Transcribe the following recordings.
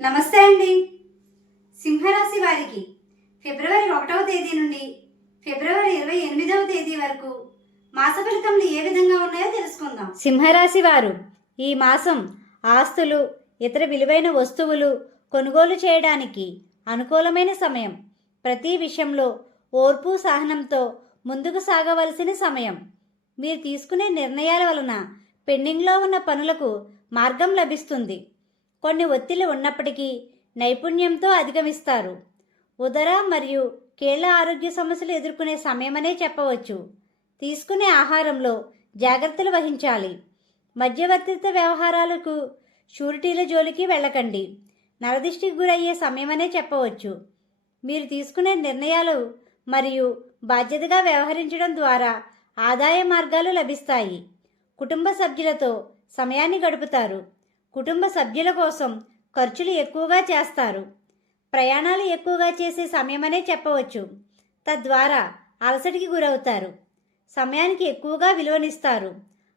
నమస్తే అండి. సింహరాశి వారికి ఫిబ్రవరి ఒకటవ తేదీ నుండి ఫిబ్రవరి ఇరవై ఎనిమిదవ తేదీ వరకు మాస ఫలితములు ఏ విధంగా ఉన్నాయో తెలుసుకుందాం. సింహరాశి వారు ఈ మాసం ఆస్తులు ఇతర విలువైన వస్తువులు కొనుగోలు చేయడానికి అనుకూలమైన సమయం. ప్రతి విషయంలో ఓర్పు సహనంతో ముందుకు సాగవలసిన సమయం. మీరు తీసుకునే నిర్ణయాల వలన పెండింగ్లో ఉన్న పనులకు మార్గం లభిస్తుంది. కొన్ని ఒత్తిళ్ళు ఉన్నప్పటికీ నైపుణ్యంతో అధిగమిస్తారు. ఉదర మరియు కీళ్ళ ఆరోగ్య సమస్యలు ఎదుర్కొనే సమయమనే చెప్పవచ్చు. తీసుకునే ఆహారంలో జాగ్రత్తలు వహించాలి. మధ్యవర్తిత్వ వ్యవహారాలకు షూరిటీల జోలికి వెళ్ళకండి. నరదిష్టికి గురయ్యే సమయమనే చెప్పవచ్చు. మీరు తీసుకునే నిర్ణయాలు మరియు బాధ్యతగా వ్యవహరించడం ద్వారా ఆదాయ మార్గాలు లభిస్తాయి. కుటుంబ సభ్యులతో సమయాన్ని గడుపుతారు. కుటుంబ సభ్యుల కోసం ఖర్చులు ఎక్కువగా చేస్తారు. ప్రయాణాలు ఎక్కువగా చేసే సమయమనే చెప్పవచ్చు. తద్వారా అలసటికి గురవుతారు. సమయానికి ఎక్కువగా విలువనిస్తారు.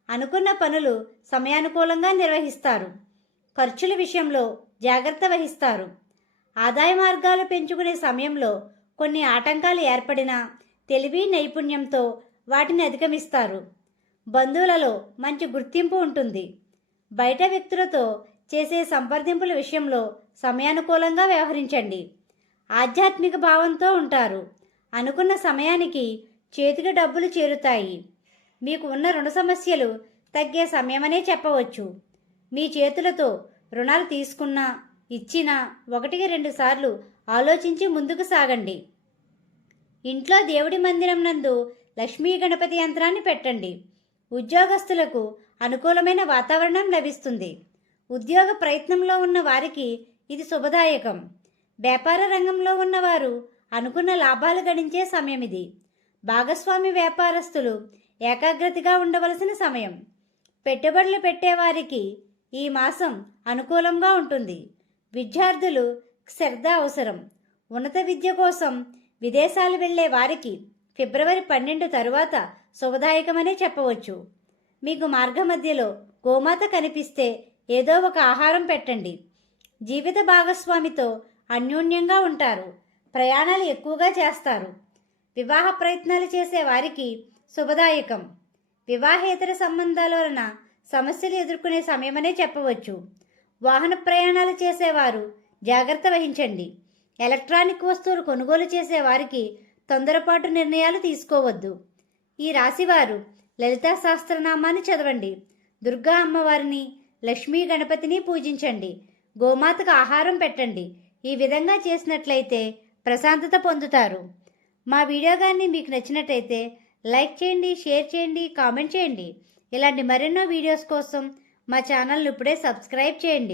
అనుకున్న పనులు సమయానుకూలంగా నిర్వహిస్తారు. ఖర్చుల విషయంలో జాగ్రత్త వహిస్తారు. ఆదాయ మార్గాలు పెంచుకునే సమయంలో కొన్ని ఆటంకాలు ఏర్పడినా తెలివి నైపుణ్యంతో వాటిని అధిగమిస్తారు. బంధువులలో మంచి గుర్తింపు ఉంటుంది. బయట వ్యక్తులతో చేసే సంప్రదింపుల విషయంలో సమయానుకూలంగా వ్యవహరించండి. ఆధ్యాత్మిక భావంతో ఉంటారు. అనుకున్న సమయానికి చేతికి డబ్బులు చేరుతాయి. మీకు ఉన్న రుణ సమస్యలు తగ్గే సమయమనే చెప్పవచ్చు. మీ చేతులతో రుణాలు తీసుకున్నా ఇచ్చినా ఒకటికి రెండు సార్లు ఆలోచించి ముందుకు సాగండి. ఇంట్లో దేవుడి మందిరం నందు లక్ష్మీ గణపతి యంత్రాన్ని పెట్టండి. ఉద్యోగస్తులకు అనుకూలమైన వాతావరణం లభిస్తుంది. ఉద్యోగ ప్రయత్నంలో ఉన్న వారికి ఇది శుభదాయకం. వ్యాపార రంగంలో ఉన్నవారు అనుకున్న లాభాలు గడించే సమయం ఇది. భాగస్వామి వ్యాపారస్తులు ఏకాగ్రతగా ఉండవలసిన సమయం. పెట్టుబడులు పెట్టేవారికి ఈ మాసం అనుకూలంగా ఉంటుంది. విద్యార్థులు శ్రద్ధ అవసరం. ఉన్నత విద్య కోసం విదేశాలు వెళ్ళే వారికి ఫిబ్రవరి పన్నెండు తరువాత శుభదాయకమనే చెప్పవచ్చు. మీకు మార్గమధ్యలో గోమాత కనిపిస్తే ఏదో ఒక ఆహారం పెట్టండి. జీవిత భాగస్వామితో అన్యోన్యంగా ఉంటారు. ప్రయాణాలు ఎక్కువగా చేస్తారు. వివాహ ప్రయత్నాలు చేసే వారికి శుభదాయకం. వివాహేతర సంబంధాల వలన సమస్యలు ఎదుర్కొనే సమయమనే చెప్పవచ్చు. వాహన ప్రయాణాలు చేసేవారు జాగ్రత్త వహించండి. ఎలక్ట్రానిక్ వస్తువులు కొనుగోలు చేసే వారికి తొందరపాటు నిర్ణయాలు తీసుకోవద్దు. ఈ రాశివారు లలితా సహస్రనామాన్ని చదవండి. దుర్గా అమ్మవారిని లక్ష్మీ గణపతిని పూజించండి. గోమాతకు ఆహారం పెట్టండి. ఈ విధంగా చేసినట్లయితే ప్రశాంతత పొందుతారు. మా వీడియో కానీ మీకు నచ్చినట్టయితే లైక్ చేయండి షేర్ చేయండి కామెంట్ చేయండి. ఇలాంటి మరెన్నో వీడియోస్ కోసం మా ఛానల్ని ఇప్పుడే సబ్స్క్రైబ్ చేయండి.